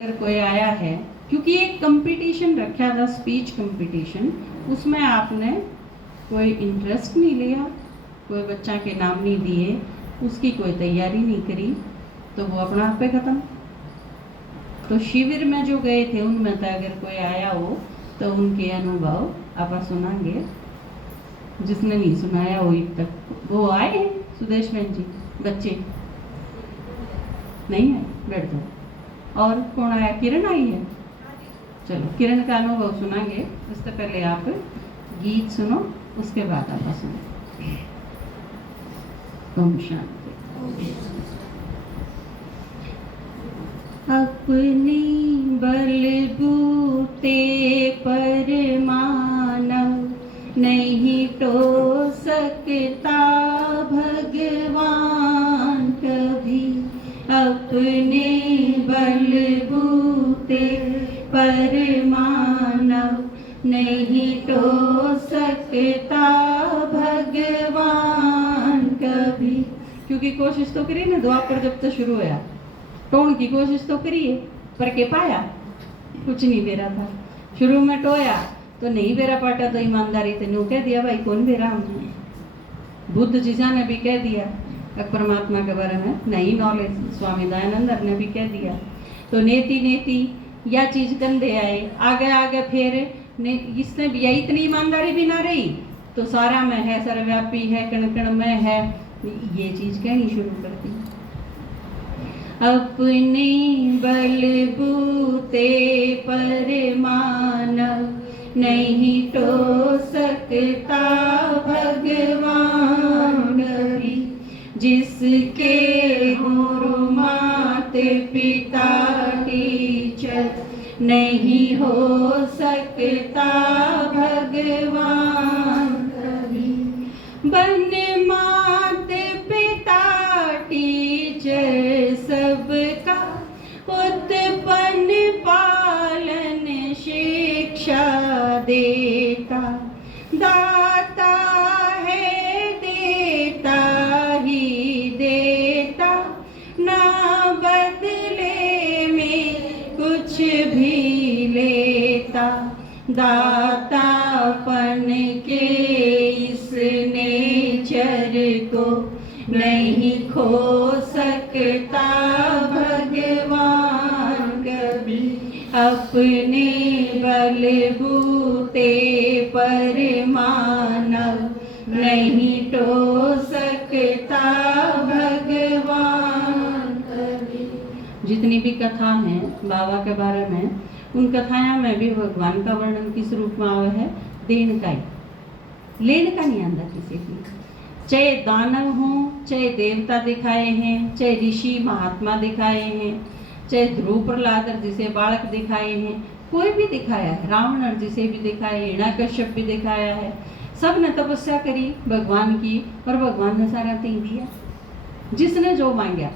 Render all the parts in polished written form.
अगर कोई आया है, क्योंकि एक कंपटीशन रखा था, स्पीच कंपटीशन, उसमें आपने कोई इंटरेस्ट नहीं लिया, कोई बच्चा के नाम नहीं दिए, उसकी कोई तैयारी नहीं करी, तो वो अपना आप पे खत्म। तो शिविर में जो गए थे उनमें तो अगर कोई आया हो तो उनके अनुभव आप सुनाएंगे। जिसने नहीं सुनाया हो अब तक, वो आए हैं सुदेश बहन जी, बच्चे नहीं है, बैठ जाओ। और कौन आया? किरण आई है। चलो किरण का अनुभव सुनाएंगे। उससे पहले आप गीत सुनो, उसके बाद आप सुनो। ओम शांति। अपने बलबूते पर मानव नहीं तो सकता भगवान कभी। अपने बलबूते पर मानव नहीं तो सकता भगवान कभी। क्योंकि कोशिश तो करी ना, द्वापर जब तक शुरू हुआ टोन की कोशिश तो करिए, पर के पाया कुछ नहीं बेरा था। शुरू में टोया तो नहीं बेरा पाटा, तो ईमानदारी से न्यू कह दिया भाई कौन बेरा हमने। बुद्ध जीजा ने भी कह दिया परमात्मा के बारे में नहीं नॉलेज, स्वामी दयानंद ने भी कह दिया। तो नेति नेति या चीज कंधे आए, आगे आगे फिर इसने भी यही इतनी ईमानदारी भी ना रही, तो सारा में है, सर्वव्यापी है, कण कण में है, ये चीज कहनी शुरू कर दी। अपने बलबूते पर मानव नहीं तो सकता भगवान कभी। जिसके गुरु माते पिता टीचर नहीं हो सकता भगवान कभी। बन माते पिता टीचर सबका उत्पन्न पालन शिक्षा देता। दाता है देता ही देता, ना बदले में कुछ भी लेता। दातापन के इस नेचर को नहीं खो सकता भगवान कभी। अपने बलबूते पर मानव नहीं तो सकता भगवान कभी। जितनी भी कथा है बाबा के बारे में, उन कथाओं में भी भगवान का वर्णन किस रूप में आया है? देन का ही, लेने का नहीं आंदा किसी की। चाहे दानव हों, चाहे देवता दिखाए हैं, चाहे ऋषि महात्मा दिखाए हैं, चाहे ध्रुव प्रहलाद जिसे बालक दिखाए हैं, कोई भी दिखाया है, रावण जिसे भी दिखाया है, हिरण्यकश्यप भी दिखाया है। सब ने तपस्या करी भगवान की, और भगवान ने सारा दे दिया जिसने जो मांगा।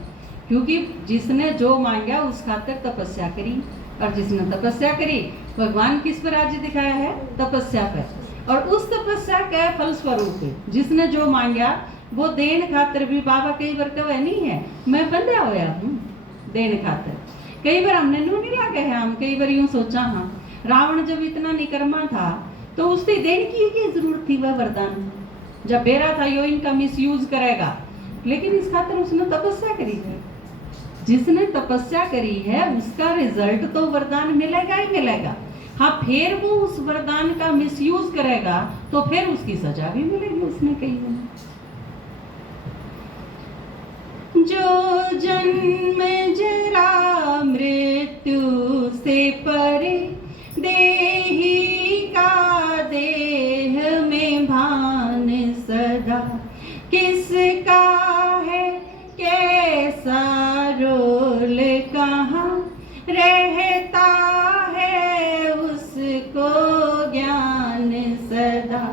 क्योंकि जिसने जो मांगा उस खातिर तपस्या करी, और जिसने तपस्या करी भगवान किस पर राज्य दिखाया है? तपस्या पर। और उस तपस्या के फलस्वरूप जिसने जो मांगा वो देन खातिर भी बाबा कई बार कहे नहीं है मैं बंधा होया हूँ देन खातिर। कई बार हमने नू नहीं लागे है, हम कई बार यूं सोचा हाँ रावण जब इतना निकर्मा था तो उससे देन की क्या जरूरत थी? वह वरदान जब बेरा था यो इनका मिसयूज करेगा, लेकिन इस खातिर उसने तपस्या करी है। जिसने तपस्या करी है उसका रिजल्ट तो वरदान मिलेगा ही मिलेगा। हाँ, फिर वो उस वरदान का मिसयूज करेगा तो फिर उसकी सजा भी मिलेगी उसने कई दिन। जो जन्म जरा मृत्यु से परे, देही का देह में भान सदा। किसका है कैसा रोल कहाँ रहता है उसको ज्ञान सदा।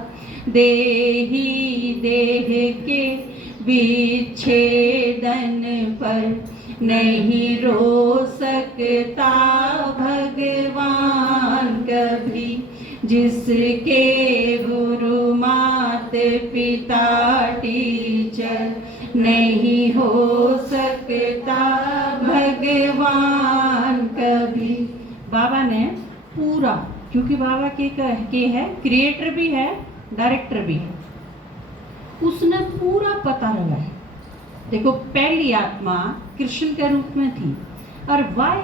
देही देह के विच्छेदन पर नहीं रो सकता भगवान कभी। जिसके गुरु मात पिता टीचर नहीं हो सकता भगवान कभी। कभी बाबा ने पूरा, क्योंकि बाबा के है क्रिएटर भी है, डायरेक्टर भी है, उसने पूरा पता लगाया। देखो, पहली आत्मा कृष्ण के रूप में थी और वह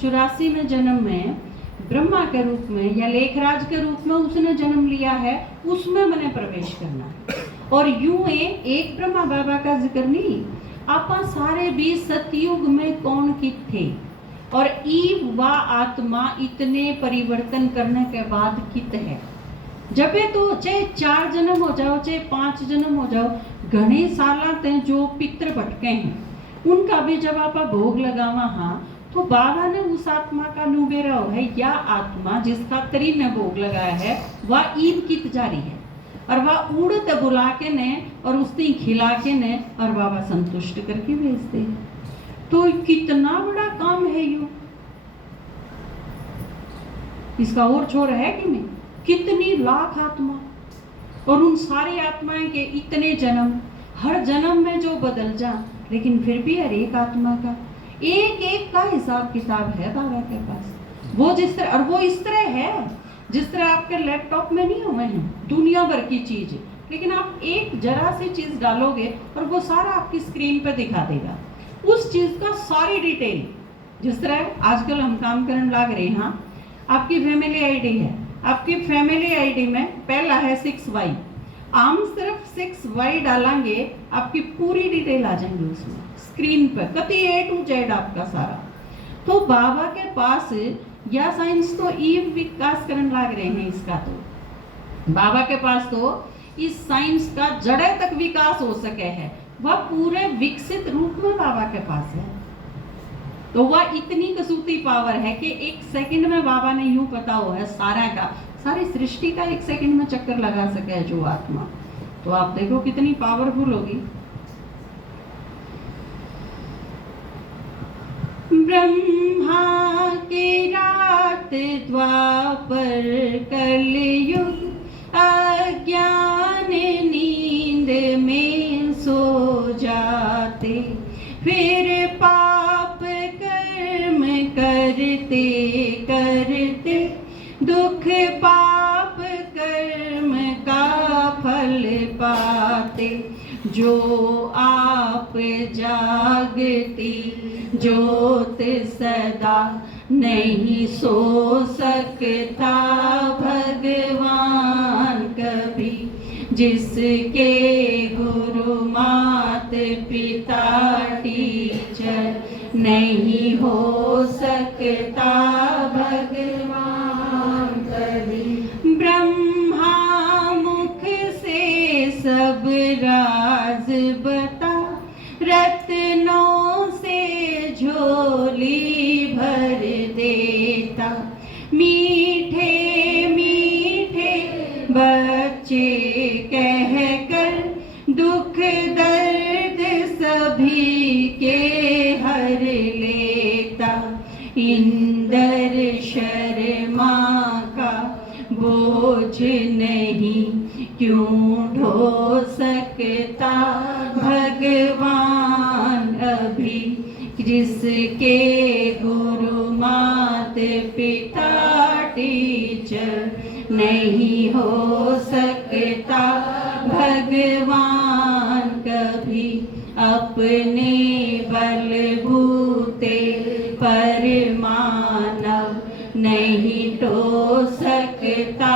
84 में जन्म में ब्रह्मा के रूप में या लेखराज के रूप में उसने जन्म लिया है, उसमें मैंने प्रवेश करना है। और यूं एक ब्रह्मा बाबा का जिक्र नहीं, आपा सारे भी सतयुग में कौन कित थे और ईव व आत्मा इतने परिवर्तन करने के बाद कित है। जब तो चाहे 4 जन्म हो जाओ, चाहे 5 जन्म हो जाओ, घने साल ते जो पितर भटके हैं उनका भी जब आप भोग लगावा, हाँ, तो बाबा ने उस आत्मा का नुबेरा है, या आत्मा जिसका तरी ने भोग लगाया है वह ईब कित जारी है और वह उड़त बुला के ने और उसने खिला के ने और बाबा संतुष्ट करके भेजते हैं। तो कितना बड़ा काम है यो, इसका और छोर है कि नहीं? कितनी लाख आत्मा और उन सारी आत्माएं के इतने जन्म, हर जन्म में जो बदल जा, लेकिन फिर भी हर एक आत्मा का एक एक का हिसाब किताब है बाबा के पास। वो जिस तरह, और वो इस तरह है जिस तरह आपके लैपटॉप में नहीं हुए हैं दुनिया भर की चीज, लेकिन आप एक जरा सी चीज डालोगे और वो सारा आपकी स्क्रीन पे दिखा देगा, उस चीज का सारी डिटेल। जिस तरह आजकल हम काम करने लग रहे हैं, हाँ, आपकी फैमिली आईडी है, आपकी फैमिली आईडी में पहला है 6Y, हम सिर्फ 6Y डालेंगे, आपकी पूरी डिटेल आ जाएंगी उसमें स्क्रीन पर, कति A to Z आपका सारा। तो बाबा के पास या साइंस तो ईव विकास करने लग रहे हैं इसका, तो बाबा के पास तो इस साइंस का जड़े तक विकास हो सके है, वह पूरे विकसित रूप में बाबा के पास है। तो वह इतनी कसूती पावर है कि 1 सेकंड में बाबा ने यूं पता हो है सारा का, सारी सृष्टि का 1 सेकंड में चक्कर लगा सके है जो आत्मा। तो आप देखो कितनी पावरफुल होगी। ब्रह्मा के रात द्वापर कलयुग, अज्ञान नींद में सो जाते, फिर पाप कर्म करते करते दुख पाप कर्म का फल पाते। जो आप जागती ज्योत सदा नहीं सो सकता भगवान कभी, जिसके गुरु मात पिता टीचर नहीं हो सकता भगवान कभी। ब्रह्मा मुख से सब राज बता, रत्नों से झोली भर देता, मीठे मीठे बच्चे कहकर दुख दर्द सभी के हर लेता। इंद्र शर्मा का बोझ नहीं क्यों ढो सकता भगवान अभी, जिसके गुरु मात पिता टीचर नहीं हो सकता भगवान कभी। अपने बलबूते पर मानव नहीं टो सकता